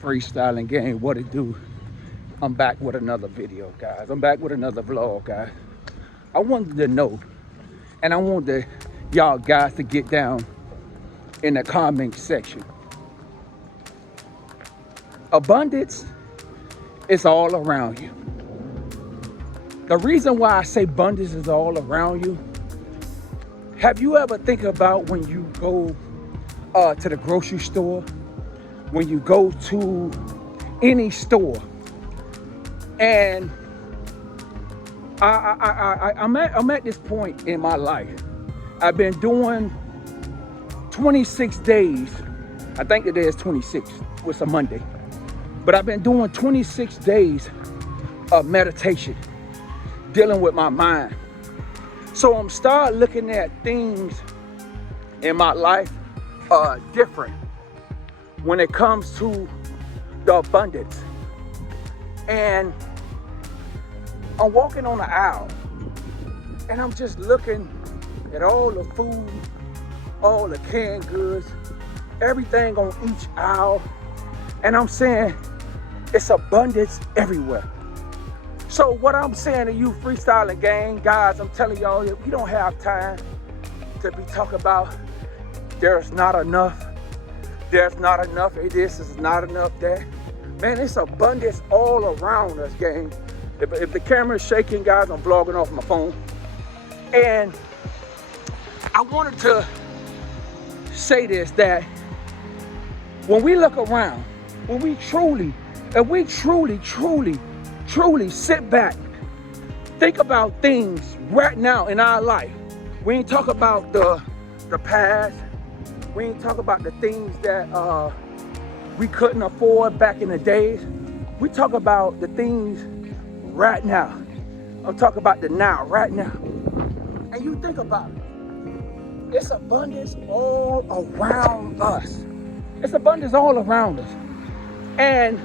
Freestyling Gang, what it do? I'm back with another video, guys. I'm back with another vlog, guys. I wanted to know, and I wanted y'all guys to get down in the comment section. Abundance is all around you. The reason why I say abundance is all around you, have you ever think about when you go to the grocery store, when you go to any store, and I'm at this point in my life. I've been doing 26 days. I think today is 26. It's a Monday. But I've been doing 26 days of meditation, dealing with my mind. So I'm start looking at things in my life different when it comes to the abundance. And I'm walking on the aisle and I'm just looking at all the food, all the canned goods, everything on each aisle. And I'm saying it's abundance everywhere. So what I'm saying to you Freestyling Gang, guys, I'm telling y'all, we don't have time to be talking about there's not enough of this, is not enough that. Man, it's abundance all around us, gang. If the camera is shaking, guys, I'm vlogging off my phone. And I wanted to say this, that when we look around, when we truly sit back, think about things right now in our life. We ain't talk about the past. We ain't talk about the things that we couldn't afford back in the days. We talk about the things right now. I'm talking about the now, right now. And you think about it. It's abundance all around us. It's abundance all around us. And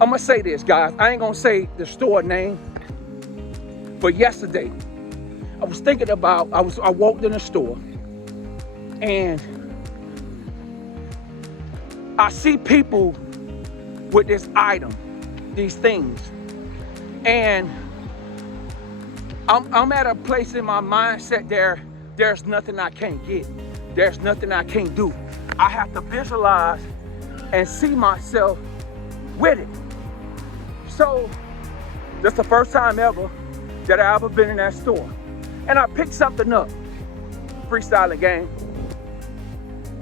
I'm gonna say this, guys. I ain't gonna say the store name, but yesterday I was thinking about, I walked in a store and I see people with this item, these things, and I'm at a place in my mindset there's nothing I can't get. There's nothing I can't do. I have to visualize and see myself with it. So that's the first time ever that I ever been in that store. And I picked something up, Freestyling Gang.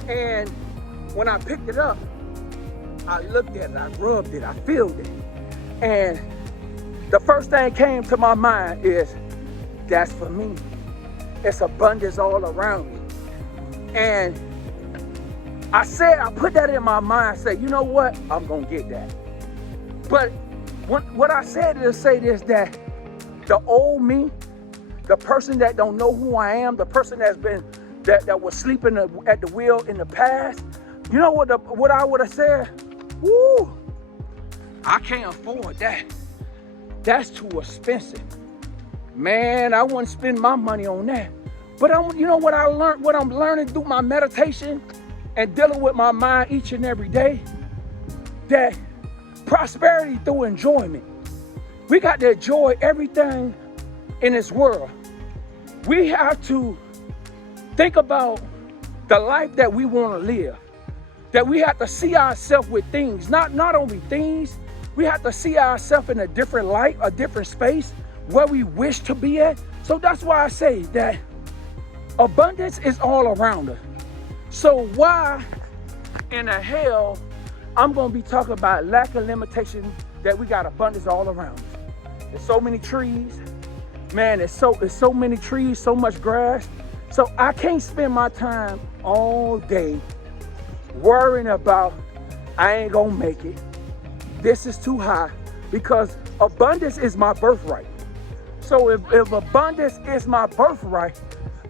And when I picked it up, I looked at it, I rubbed it, I felt it. And the first thing came to my mind is, that's for me. It's abundance all around me. And I put that in my mind, say, you know what? I'm gonna get that. But what I said is say this, that the old me, the person that don't know who I am, the person that was sleeping at the wheel in the past, you know what I would have said? Woo, I can't afford that. That's too expensive. Man, I wouldn't spend my money on that. But you know what I learned, what I'm learning through my meditation and dealing with my mind each and every day? That prosperity through enjoyment. We got to enjoy everything in this world. We have to think about the life that we want to live. That we have to see ourselves with things, not only things, we have to see ourselves in a different light, a different space, where we wish to be at. So that's why I say that abundance is all around us. So why in the hell I'm gonna be talking about lack of limitation, that we got abundance all around us? There's so many trees, man, it's so many trees, so much grass. So I can't spend my time all day worrying about I ain't gonna make it. This is too high, because abundance is my birthright. So if abundance is my birthright,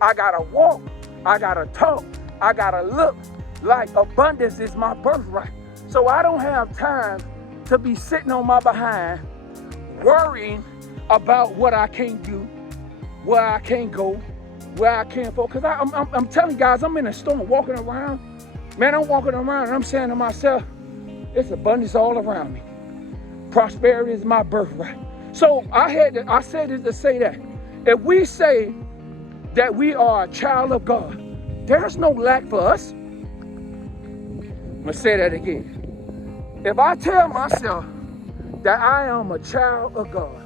I gotta walk, I gotta talk, I gotta look like abundance is my birthright. So I don't have time to be sitting on my behind worrying about what I can't do, where I can't go, where I can't focus. Because I'm telling you guys, I'm in a store walking around. Man, I'm walking around and I'm saying to myself, It's abundance all around me. Prosperity is my birthright. So I said it to say that. If we say that we are a child of God, there's no lack for us. I'm going to say that again. If I tell myself that I am a child of God,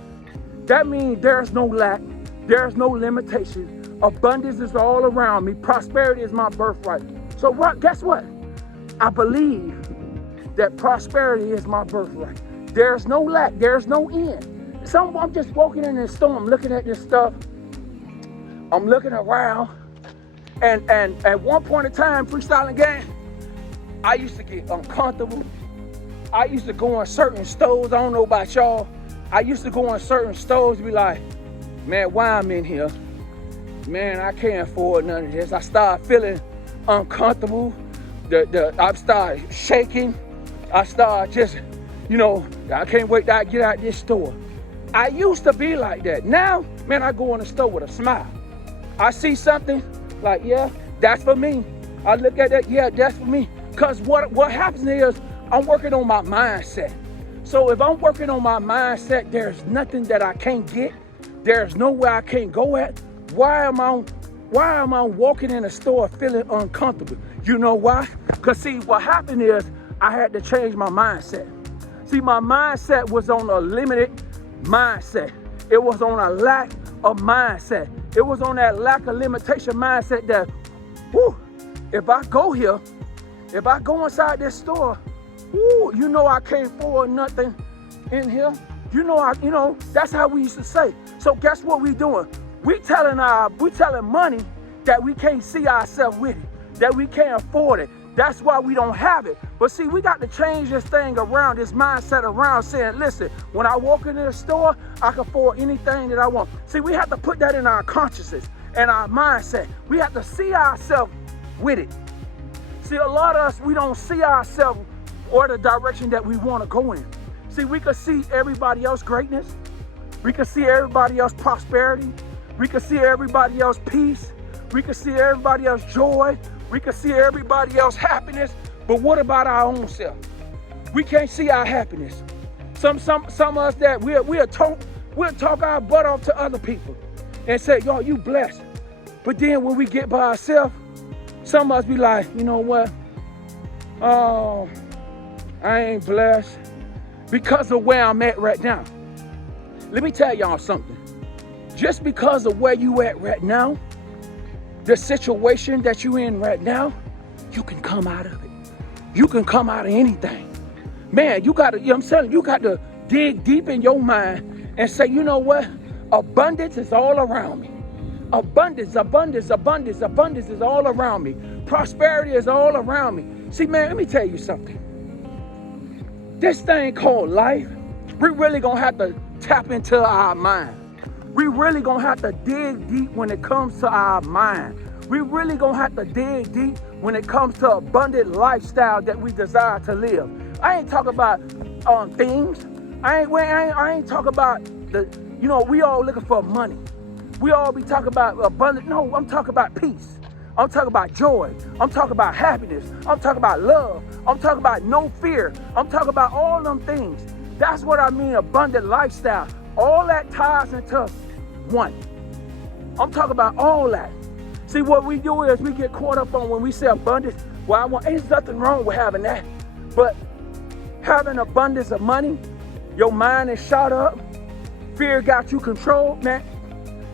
that means there's no lack, there's no limitation. Abundance is all around me. Prosperity is my birthright. So guess what? I believe that prosperity is my birthright. There's no lack, there's no end. I'm just walking in this store, I'm looking at this stuff, I'm looking around, and at one point in time, freestyling gang, I used to get uncomfortable. I used to go in certain stores, I don't know about y'all, I used to go in certain stores and be like, man, why I'm in here? Man, I can't afford none of this. I started feeling uncomfortable. I started shaking. I started just, I can't wait till I get out this store. I used to be like that. Now, man, I go in the store with a smile. I see something like, yeah, that's for me. I look at that, yeah, that's for me. Because what happens is I'm working on my mindset. So if I'm working on my mindset, there's nothing that I can't get. There's nowhere I can't go at. Why am I walking in a store feeling uncomfortable? You know why? Because see, what happened is I had to change my mindset. See, my mindset was on a limited mindset. It was on a lack of mindset. It was on that lack of limitation mindset that, if I go here, if I go inside this store, I can't afford nothing in here. That's how we used to say. So guess what we doing? We telling money that we can't see ourselves with it, that we can't afford it. That's why we don't have it. But see, we got to change this thing around, this mindset around saying, listen, when I walk into the store, I can afford anything that I want. See, we have to put that in our consciousness and our mindset. We have to see ourselves with it. See, a lot of us, we don't see ourselves or the direction that we want to go in. See, we could see everybody else's greatness. We could see everybody else's prosperity. We could see everybody else's peace. We could see everybody else's joy. We could see everybody else's happiness. But what about our own self? We can't see our happiness. Some of us that we'll talk our butt off to other people and say, yo, you blessed. But then when we get by ourselves, some of us be like, you know what? Oh, I ain't blessed because of where I'm at right now. Let me tell y'all something. Just because of where you at right now, the situation that you in right now, you can come out of it. You can come out of anything. Man, you got to dig deep in your mind and say, you know what? Abundance is all around me. Abundance, abundance, abundance, abundance is all around me. Prosperity is all around me. See, man, let me tell you something. This thing called life, we really gonna have to tap into our mind. We really gonna have to dig deep when it comes to our mind. We really gonna have to dig deep when it comes to abundant lifestyle that we desire to live. I ain't talking about things. I ain't talking about we all looking for money. We all be talking about abundant. No, I'm talking about peace. I'm talking about joy. I'm talking about happiness. I'm talking about love. I'm talking about no fear. I'm talking about all them things. That's what I mean, abundant lifestyle. All that ties into one. I'm talking about all that. See, what we do is we get caught up on when we say abundance. Well, ain't nothing wrong with having that. But having abundance of money, your mind is shot up, fear got you controlled, man.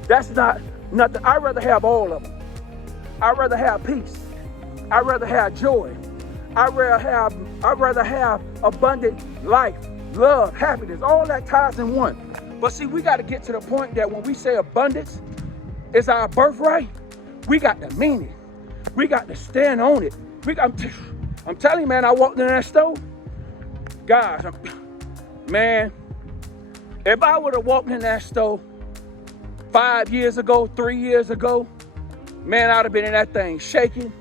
That's not nothing. I'd rather have all of them. I'd rather have peace. I'd rather have joy. I'd rather have abundant life, love, happiness. All that ties in one. But see, we got to get to the point that when we say abundance is our birthright, we got to mean it. We got to stand on it. I'm telling you, man, I walked in that store. Guys, man, if I would have walked in that store 5 years ago, 3 years ago, man, I'd have been in that thing shaking,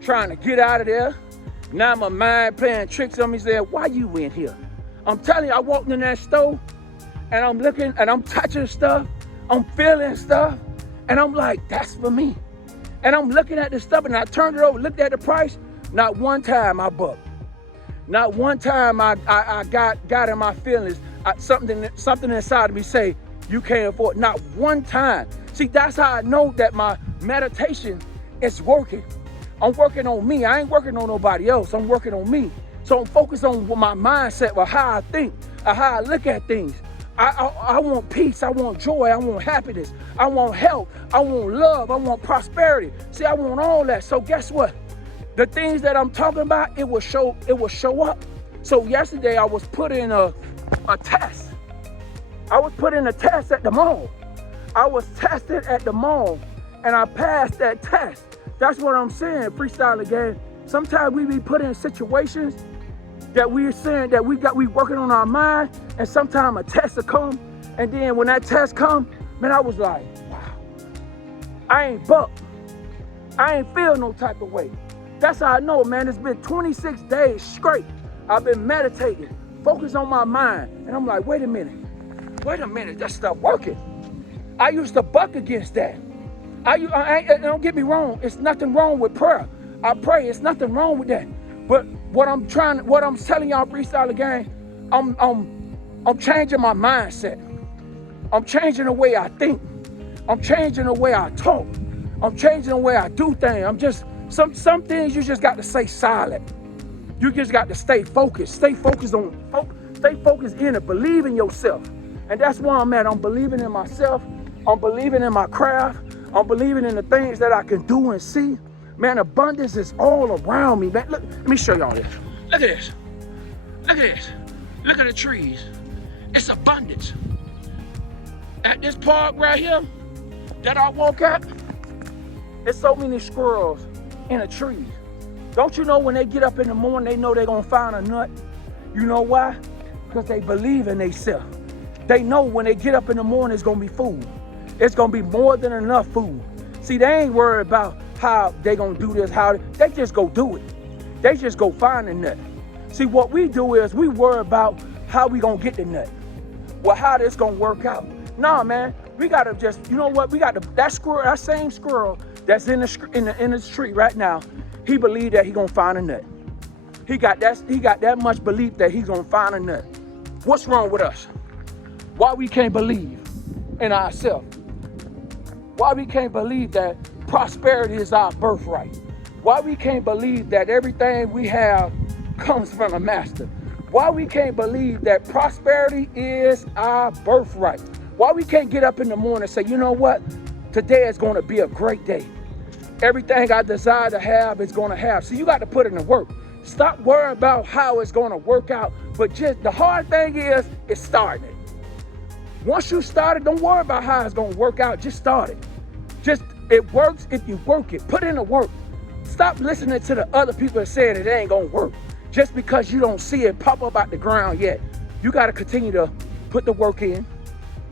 trying to get out of there. Now my mind playing tricks on me saying, why you in here? I'm telling you, I walked in that store and I'm looking and I'm touching stuff. I'm feeling stuff. And I'm like, that's for me. And I'm looking at the stuff and I turned it over, looked at the price. Not one time I bucked. Not one time I got in my feelings. Something inside of me say, you can't afford. Not one time. See, that's how I know that my meditation is working. I'm working on me. I ain't working on nobody else. I'm working on me. So I'm focused on my mindset, or how I think, or how I look at things. I want peace. I want joy. I want happiness. I want health. I want love. I want prosperity. See, I want all that. So guess what? The things that I'm talking about, it will show up. So yesterday I was put in a test. I was put in a test at the mall. I was tested at the mall and I passed that test. That's what I'm saying, Freestyle Again. Sometimes we be put in situations that we're saying that we working on our mind, and sometimes a test will come, and then when that test come, man, I was like, wow, I ain't bucked. I ain't feel no type of way. That's how I know, man. It's been 26 days straight. I've been meditating, focused on my mind, and I'm like, wait a minute, that stuff working. I used to buck against that. Don't get me wrong, it's nothing wrong with prayer. I pray, it's nothing wrong with that. But what I'm telling y'all, Freestyle Again, I'm changing my mindset. I'm changing the way I think. I'm changing the way I talk. I'm changing the way I do things. I'm just, some things you just got to stay silent. You just got to stay focused. Stay focused in it. Believe in yourself. And that's where I'm at. I'm believing in myself. I'm believing in my craft. I'm believing in the things that I can do and see. Man, abundance is all around me, man. Look, let me show y'all this. Look at this. Look at this. Look at the trees. It's abundance. At this park right here that I walk at, there's so many squirrels in the trees. Don't you know when they get up in the morning, they know they're gonna find a nut? You know why? Because they believe in themselves. They know when they get up in the morning, it's gonna be food. It's gonna be more than enough food. See, they ain't worried about how they gonna do this, they just go do it. They just go find the nut. See, what we do is we worry about how we gonna get the nut. Well, how this gonna work out. Nah, man, we gotta just, you know what? We got that same squirrel that's in the tree right now. He believed that he gonna find a nut. He got that much belief that he's gonna find a nut. What's wrong with us? Why we can't believe in ourselves? Why we can't believe that prosperity is our birthright? Why we can't believe that everything we have comes from the master? Why we can't believe that prosperity is our birthright? Why we can't get up in the morning and say, you know what? Today is going to be a great day. Everything I desire to have is going to have. So you got to put in the work. Stop worrying about how it's going to work out. But just the hard thing is starting it. Once you start it, don't worry about how it's going to work out. Just start it. It works if you work it. Put in the work. Stop listening to the other people that saying it ain't going to work. Just because you don't see it pop up out the ground yet. You got to continue to put the work in.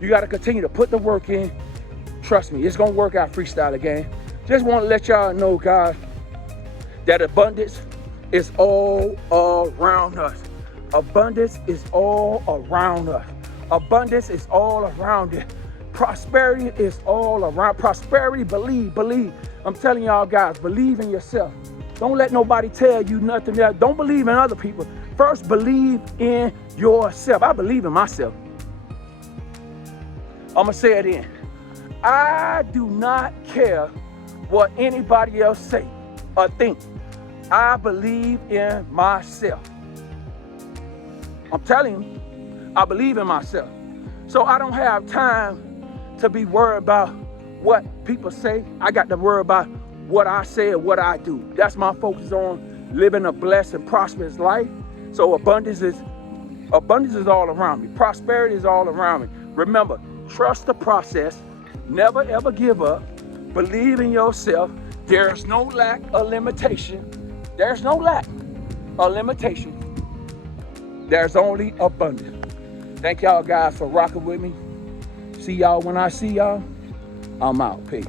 You got to continue to put the work in. Trust me, it's going to work out, Freestyle Again. Just want to let y'all know, guys, that abundance is all around us. Abundance is all around us. Abundance is all around it. Prosperity is all around. Prosperity, believe. I'm telling y'all guys, believe in yourself. Don't let nobody tell you nothing else. Don't believe in other people. First, believe in yourself. I believe in myself. I'm going to say it in. I do not care what anybody else say or think. I believe in myself. I'm telling you, I believe in myself. So I don't have time to be worried about what people say. I got to worry about what I say and what I do. That's my focus on living a blessed and prosperous life. So abundance is all around me. Prosperity is all around me. Remember, trust the process. Never ever give up. Believe in yourself. There's no lack or limitation. There's no lack or limitation. There's only abundance. Thank y'all guys for rocking with me. See y'all when I see y'all. I'm out. Peace.